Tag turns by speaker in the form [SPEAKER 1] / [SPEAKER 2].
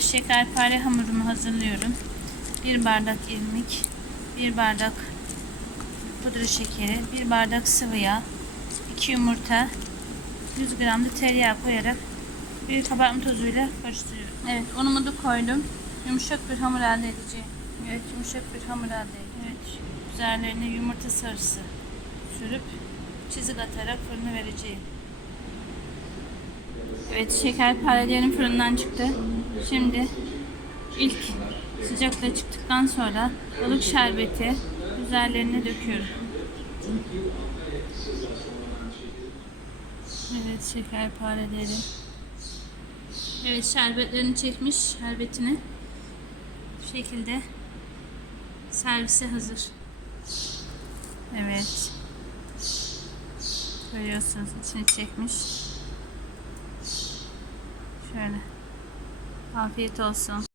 [SPEAKER 1] Evet şekerpare hamurumu hazırlıyorum. 1 bardak irmik, 1 bardak pudra şekeri, 1 bardak sıvı yağ, 2 yumurta, 100 gram da tereyağı koyarak bir kabartma tozuyla karıştırıyorum. Evet unumu da koydum. Yumuşak bir hamur elde edeceğim. Evet yumuşak bir hamur elde edeceğim. Evet üzerlerine yumurta sarısı sürüp çizik atarak fırına vereceğim. Evet şekerparelerim fırından çıktı. Şimdi ilk sıcaklığa çıktıktan sonra balık şerbeti üzerlerine döküyorum. Evet şekerpareleri. Evet şerbetlerini çekmiş şerbetini. Bu şekilde servise hazır. Evet. Görüyorsunuz içini çekmiş. Şöyle. Afiyet olsun.